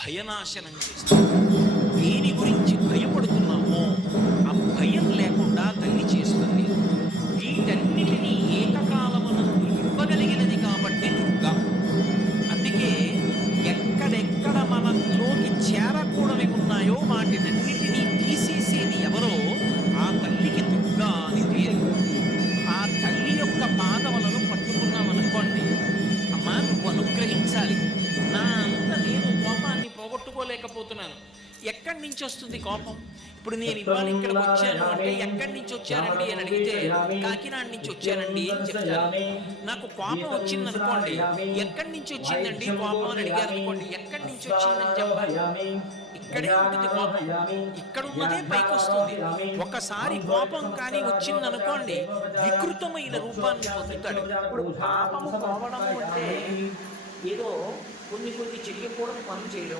భయనాశనం చేస్తుంది. దేని గురించి భయపడుతున్నామో ఆ భయం లేకుండా తల్లి చేస్తుంది. వీటన్నిటినీ ఏకకాలమునందు ఇవ్వగలిగినది కాబట్టి దుర్గా. అందుకే ఎక్కడెక్కడ మనలోకి చేరకూడని ఉన్నాయో వాటినన్నిటినీ తీసేసేది ఎవరో ఆ తల్లికి దుర్గా అని పేరు. ఆ తల్లి యొక్క పాదములను పట్టుకున్నామనుకోండి, అమ్మా నువ్వు అనుగ్రహించాలి, నా అంత నేను కోపాన్ని పోగొట్టుకోలేకపోతున్నాను. ఎక్కడి నుంచి వస్తుంది కోపం? ఇప్పుడు నేను ఇవాళ ఇక్కడికి వచ్చాను అంటే ఎక్కడి నుంచి వచ్చారండి అని అడిగితే కాకినాడ నుంచి వచ్చానండి అని చెప్తాను. నాకు కోపం వచ్చింది అనుకోండి, ఎక్కడి నుంచి వచ్చిందండి కోపం అని అడిగారు అనుకోండి, ఎక్కడి నుంచి వచ్చిందని చెప్పాలి. ఇక్కడే ఉంటుంది కోపం, ఇక్కడ ఉన్నదే పైకి వస్తుంది. ఒకసారి కోపం కానీ వచ్చింది అనుకోండి, వికృతమైన రూపాన్ని పొందుతాడు. ఇప్పుడు పాపము పోవడం అంటే ఏదో కొన్ని చెయ్యకూడని పనులు చేయడం.